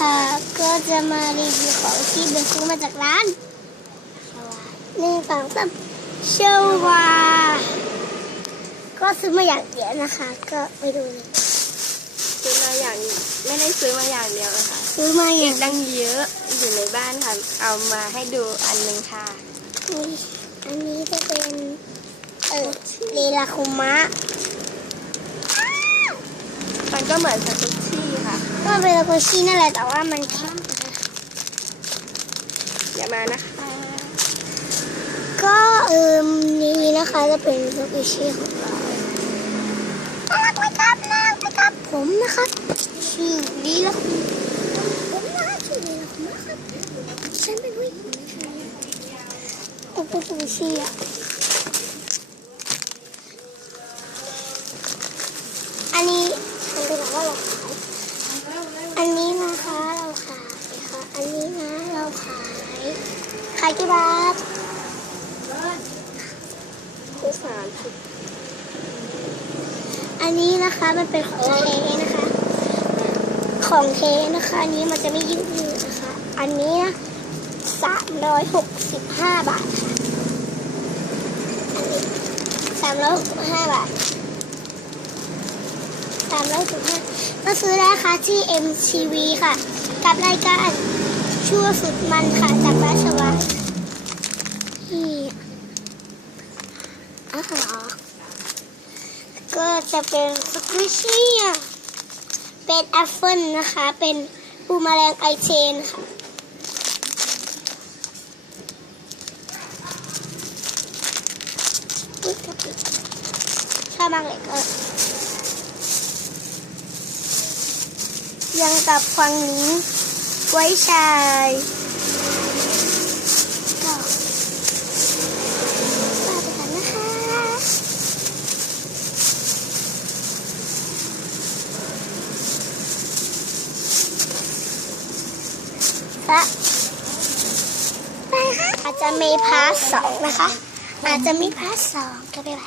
ค่ะ ก็จะมารีวิวของที่เบนซื้อมาจากร้านหนึ่งสองสามเชวาก็ซื้อมาอย่างเดียวนะคะ ก็ไปดูเลยซื้อมาอย่างไม่ได้ซื้อมาอย่างเดียวนะคะซื้อมาออีย่ากงตั้งเยอะอยู่ในบ้านค่ะ เอามาให้ดูอันหนึ่งค่ะนี้อันนี้จะเป็นเออเรลาคุมะมันก็เหมือนสกุช ชี่ค่ะก็เป็นลโกชินั่นแหละแต่ว่ามันแข็งอย่ามานะคะก็เออนี้นะคะจะเป็นลโกชิของเราน่ารักไหมครับน่ากไหมครับผมนะครับชื่อลีลาคุมะผมนะคะชื่อลีลาคุมะครับฉันเป็นผู้หญิงนะคะแต่เป็นลาโกชิอะอันนี้มันเป็นแบบว่าเราขาย อันนี้นะคะเราขายค่ะ อันนี้นะเรา ขาย ขายกี่บาทคู่สามสิบอันนี้นะคะมันเป็นของเทนะคะ ของเทนะคะ อันนี้มันจะไม่ยืดยืดนะคะ อันนี้สามร้อยหกสิบห้าบาทค่ะอันนี้สามร้อยหกสิบห้าบาทสามร้อยหกสิบห้าก็ซื้อได้ค่ะที่ MTV ค่ะ กับรายการ ชั่วสุดมันค่ะจากราชวัฒน์นี่อ๋อก็จะเป็นสควิชชี่เป็นแอปเปิลนะคะ เป็นปูมแมลงไอเชนค่ะอุ๊ยกระปิดถ้ามากเลยก็ยังกับฟังนี้ ไว้ชายก็ลาไปกันนะคะและอาจจะมีพาร์ทสองนะคะ อาจจะมีพาร์ทสองก็ไปไร